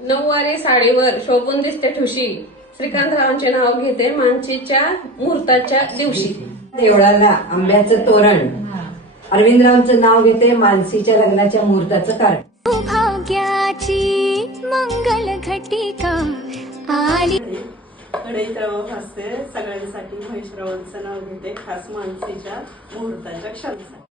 नऊवारी साडीवर शोभून दिसते ठुशी, श्रीकांतरावांचे नाव घेते मानसीच्या मुहूर्ताच्या दिवशी. देवळाला आंब्याचं तोरण, अरविंदरावांचं नाव घेते मानसीच्या लग्नाच्या मुहूर्ताचं कारण. भाग्याची मंगल घटिका आली. गणेशराव हास्य सगळ्यांसाठी महेशरावांचं नाव घेते खास मानसीच्या मुहूर्ताच्या क्षणासाठी.